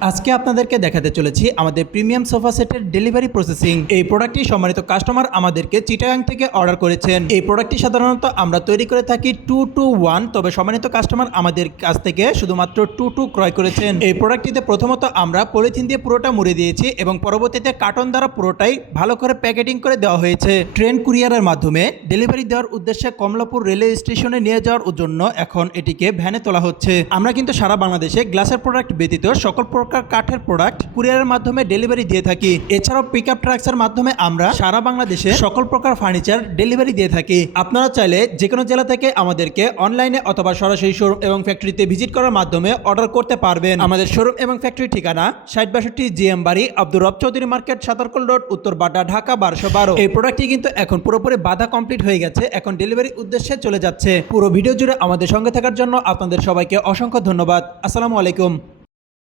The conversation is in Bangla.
আজকে আপনাদেরকে দেখাতে চলেছি আমাদের প্রিমিয়াম সোফা সেটের ডেলিভারি প্রসেসিং। এই প্রোডাক্টটি সম্মানিত কাস্টমার আমাদেরকে চিটাগাং থেকে অর্ডার করেছেন। এই প্রোডাক্টটি সাধারণত আমরা তৈরি করে থাকি 2-1, তবে সম্মানিত কাস্টমার আমাদের কাছ থেকে শুধুমাত্র 2 ক্রয় করেছেন। এই প্রোডাক্টটিতে প্রথমত আমরা পলিথিন দিয়ে পুরোটা মুড়ে দিয়েছি এবং পরবর্তীতে কার্টন দ্বারা পুরোটাই ভালো করে প্যাকেটিং করে দেওয়া হয়েছে। ট্রেন কুরিয়ারের মাধ্যমে ডেলিভারি দেওয়ার উদ্দেশ্যে কমলাপুর রেলওয়ে স্টেশনে নিয়ে যাওয়ার জন্য এখন এটিকে ভ্যানে তোলা হচ্ছে। আমরা কিন্তু সারা বাংলাদেশে গ্লাসের প্রোডাক্ট ব্যতীত সকল প্রকার কাঠের প্রোডাক্ট কুরিয়ারের মাধ্যমে ডেলিভারি দিয়ে থাকি। এছাড়াও পিকআপ ট্রাকসের মাধ্যমে আমরা সারা বাংলাদেশে সকল প্রকার ফার্নিচার ডেলিভারি দিয়ে থাকি। আপনারা চাইলে যে কোনো জেলা থেকে আমাদেরকে অনলাইনে অথবা সরাসরি শোরুম এবং ফ্যাক্টরিতে ভিজিট করার মাধ্যমে অর্ডার করতে পারবেন। আমাদের শোরুম এবং ফ্যাক্টরি ঠিকানা 6062 জিএম বাড়ি, আব্দুর রব চৌধুরী মার্কেট, সাতারকুল রোড, উত্তর বাড্ডা, ঢাকা 1212। এই প্রোডাক্টটি কিন্তু এখন পুরোপুরি বাধা কমপ্লিট হয়ে গেছে, এখন ডেলিভারি উদ্দেশ্যে চলে যাচ্ছে। পুরো ভিডিও জুড়ে আমাদের সঙ্গে থাকার জন্য আপনাদের সবাইকে অসংখ্য ধন্যবাদ। আসসালামু আলাইকুম।